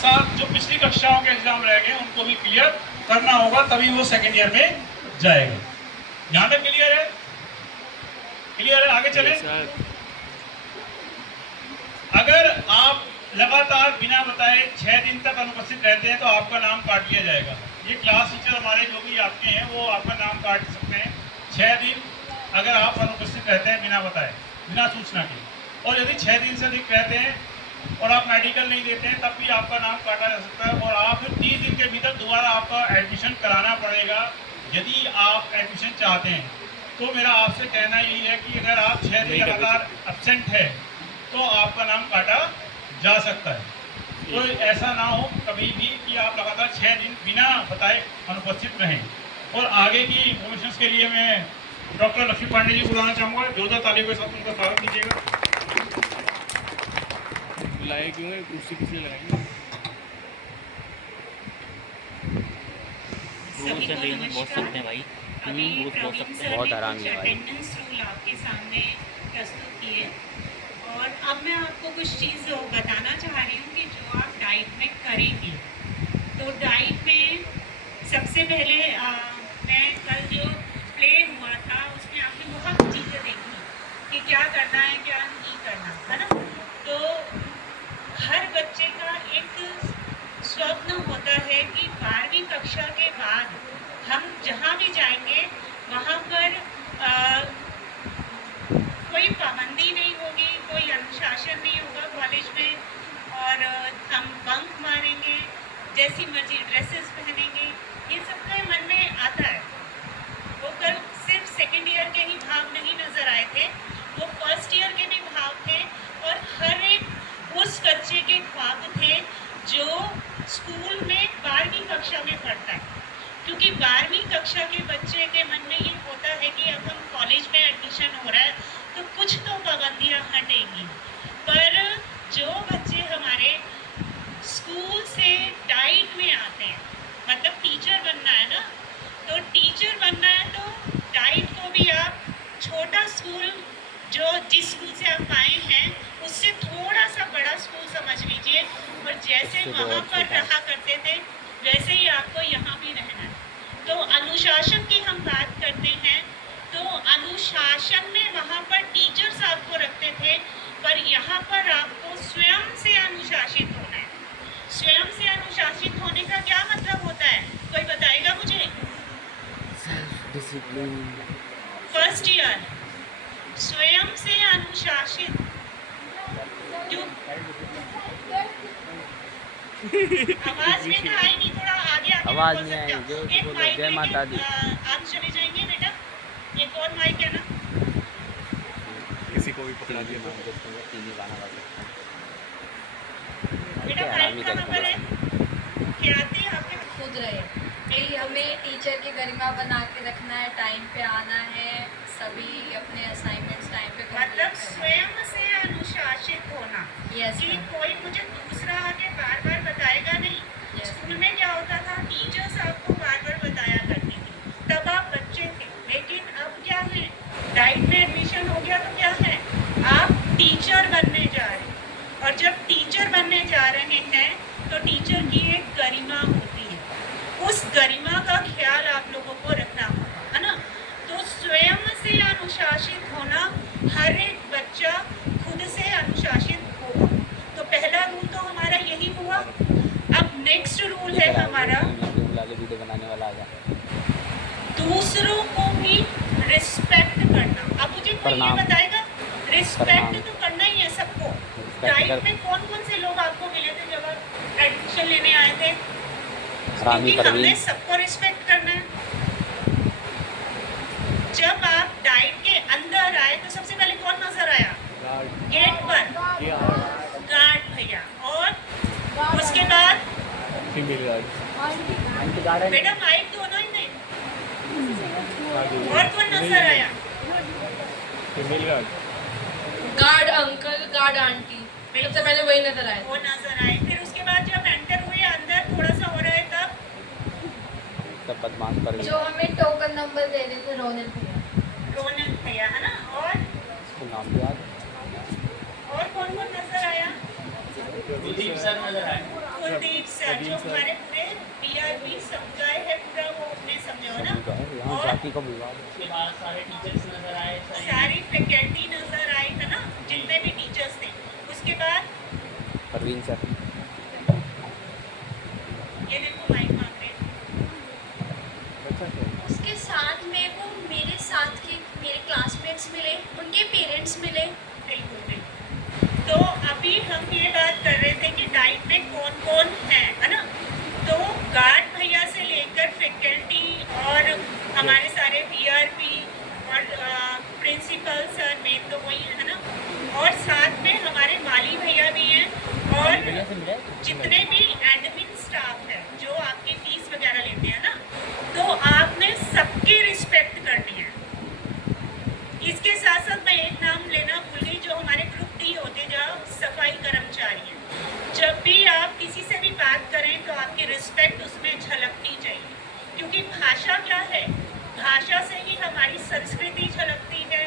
साथ जो पिछली कक्षाओं के एग्जाम रह गए उनको भी क्लियर करना होगा, तभी वो सेकेंड ईयर में जाएगा। यहाँ तक क्लियर है? क्लियर है? आगे चले। अगर आप लगातार बिना बताए 6 दिन तक अनुपस्थित रहते हैं तो आपका नाम काट लिया जाएगा। ये क्लास टीचर हमारे जो भी आपके हैं वो आपका नाम काट सकते हैं 6 दिन अगर आप अनुपस्थित रहते हैं बिना बताए, बिना सूचना के। और यदि 6 दिन से अधिक रहते हैं और आप मेडिकल नहीं देते हैं तब भी आपका नाम काटा जा सकता है, और आप फिर 30 दिन के भीतर दोबारा आपका एडमिशन कराना पड़ेगा यदि आप एडमिशन चाहते हैं। तो मेरा आपसे कहना यही है कि अगर आप 6 दिन लगातार एब्सेंट है तो आपका नाम काटा जा सकता है। तो ऐसा ना हो कभी भी कि आप लगातार 6 दिन बिना बताए अनुपस्थित रहें। और आगे की इन्फॉर्मेशन के लिए मैं डॉक्टर लक्ष्मी पांडे जी बुलाना चाहूँगा। जोरदार तालियों के साथ उनका स्वागत कीजिएगा। बुलाए क्यों है? कुर्सी किसी ने लगाई? सभी को नमस्कार। अभी बहुत आराम है भाई। अटेंडेंस रूल आपके सामने प्रस्तुत किए और अब मैं आपको कुछ चीज़ बताना चाह रही हूँ कि जो आप डाइट में करेंगे। तो डाइट में सबसे पहले मैं कल जो प्ले हुआ था उसमें आपने बहुत चीज़ें देखी कि क्या करना है क्या नहीं करना है ना। तो हर बच्चे का एक स्वप्न होता है कि 12वीं कक्षा के बाद हम जहाँ भी जाएंगे वहाँ पर कोई पाबंदी नहीं होगी, कोई अनुशासन नहीं होगा कॉलेज में, और हम बंक मारेंगे, जैसी मर्जी ड्रेसेस पहनेंगे। ये सबका मन में आता है। वो कल सिर्फ सेकेंड ईयर के ही भाव नहीं नज़र आए थे, वो फर्स्ट ईयर के भी भाव थे, और हर एक उस बच्चे के ख्वाब थे जो स्कूल में 12वीं कक्षा में पढ़ता है। क्योंकि 12वीं कक्षा के बच्चे के मन में ये होता है कि अब हम कॉलेज में एडमिशन हो रहा है तो कुछ तो पाबंदियाँ हटेंगी। पर जो बच्चे हमारे स्कूल से डाइट में आते हैं, मतलब टीचर बनना है ना, तो टीचर बनना है तो डाइट को भी आप छोटा स्कूल जो जिस स्कूल से आप आए हैं उससे थोड़ा सा बड़ा स्कूल समझ लीजिए, और जैसे वहाँ पर रहा करते थे वैसे ही आपको यहाँ भी रहना है। तो अनुशासन की हम बात करते हैं तो अनुशासन में वहाँ पर टीचर्स आपको रखते थे, पर यहाँ पर आपको स्वयं से अनुशासित होना है। स्वयं से अनुशासित होने का क्या मतलब होता है, कोई बताएगा मुझे? फर्स्ट ईयर स्वयं से अनुशासित। जो आवाज में तो आई नहीं, थोड़ा आगे आवाज नहीं आई जो बोलो जय माता दी। आप चले जाएंगे बेटा, एक और माइक है ना, किसी को भी पकड़ा दिया बेटा माइक का नंबर है क्या आती है आपके? खुद रहे नहीं, हमें टीचर की गरिमा बना के रखना है, टाइम पे आना है, सभी अपने असाइनमेंट्स टाइम पे मतलब स्वयं से अनुशासित होना। यस कि कोई मुझे दूसरा आके बार बार बताएगा नहीं। स्कूल में क्या होता था, टीचर्स आपको बार बार बताया करती थी, तब आप बच्चे थे। लेकिन अब क्या है, डाइट में एडमिशन हो गया तो क्या है, आप टीचर बनने जा रहे हैं, और जब टीचर बनने जा रहे हैं तो टीचर की एक गरिमा होती है, उस गरिमा का ख्याल आप लोगों को रखना होगा, है ना। तो स्वयं से अनुशासित होना, हर एक बच्चा खुद से अनुशासित होगा। तो पहला रूल तो हमारा यही हुआ। अब नेक्स्ट रूल है हमारा, वीडियो बनाने वाला आ गया, दूसरों को भी रिस्पेक्ट करना। अब मुझे कोई ये बताएगा, रिस्पेक्ट तो करना ही है सबको। डाइट में कौन कौन से लोग आपको मिले थे जब आप एडमिशन लेने आए थे? क्योंकि हमने सबको रिस्पेक्ट करना है। जब आप डाइट के अंदर आए तो सबसे पहले कौन नजर आया? गेट पर गार्ड भैया, और उसके बाद फीमेल गार्ड। बेटा माइक दोनों ही नहीं, और कौन नजर आया? Female guard, guard uncle, guard aunty, सबसे पहले वही नजर आए। वो नजर आए। फिर उसके बाद जब एंटर हुए अंदर थोड़ा सा हो रहा है तब बदमाश कर जो हमें टोकन नंबर दे रहे थे रोनल भैया, है ना। और नाम याद और कौन कौन नजर आया? कुलदीप सर नजर आए। कुलदीप सर जो हमारे पूरे BRP समुदाय है पूरा वो अपने समझो ना, यहाँ और जाति का विवाद है। उसके बाद सारे टीचर्स नजर आए, सारी फैकल्टी नजर आई है ना, जितने भी टीचर्स थे। उसके बाद परवीन सर, ये देखो माइक मांग रहे हैं। उसके साथ मेरे साथ के मेरे क्लासमेट्स मिले, उनके पेरेंट्स मिले। बिल्कुल बिल्कुल। तो अभी हम ये बात कर रहे थे कि डाइट में कौन कौन है ना, तो गार्ड भैया से लेकर फैकल्टी और हमारे सारे BRP और प्रिंसिपल सर मेन तो वही है ना, और साथ में हमारे माली भैया भी हैं, और जितने भी एडमिन स्टाफ है जो आपकी फीस वगैरह लेते हैं ना, तो आपने सबकी रिस्पेक्ट करनी है। इसके साथ साथ मैं एक नाम लेना भूल गई, जो हमारे ग्रुप D होते जो सफाई कर्मचारी हैं। जब भी आप किसी से भी बात करें तो आपकी रिस्पेक्ट उसमें झलकनी चाहिए, क्योंकि भाषा क्या है, भाषा से ही हमारी संस्कृति झलकती है,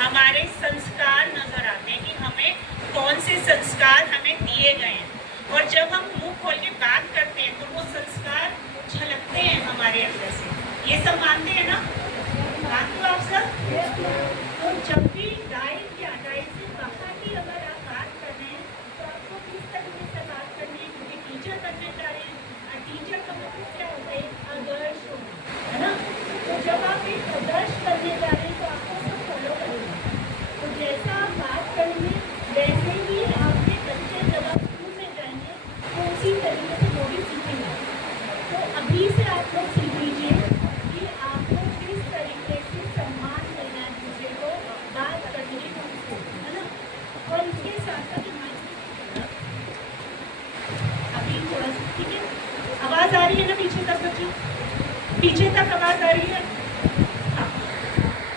हमारे संस्कार नजर आते हैं कि हमें कौन से संस्कार हमें दिए गए हैं, और जब हम मुंह खोल के बात करते हैं तो वो संस्कार झलकते हैं हमारे अंदर से। ये सब मानते हैं ना, मानते हो आप सब? तो जब भी डाइट या डाइट से बाहर की अगर आप बात कर रहे हैं तो आपको किस तरीके से बात करनी है, क्योंकि टीचर बनने जा रहे हैं, और टीचर का मतलब क्या होता है, एक आदर्श होना, है ना। तो जब आप एक आदर्श बनने जा रहे हैं तो आपको सब फॉलो करेंगे। तो जैसा आप बात करेंगे वैसे ही आपके बच्चे जब आप स्कूल में जाएंगे तो उसी तरीके से वो भी सीखेंगे। तो अभी से आप लोग सीख लीजिए कि आपको किस तरीके से सम्मान देना है दूसरे को, बात करने की उनको, है ना। और इसके साथ साथ अभी थोड़ा सा ठीक है, आवाज़ आ रही है ना पीछे तक बच्चों, पीछे तक आवाज़ आ रही है।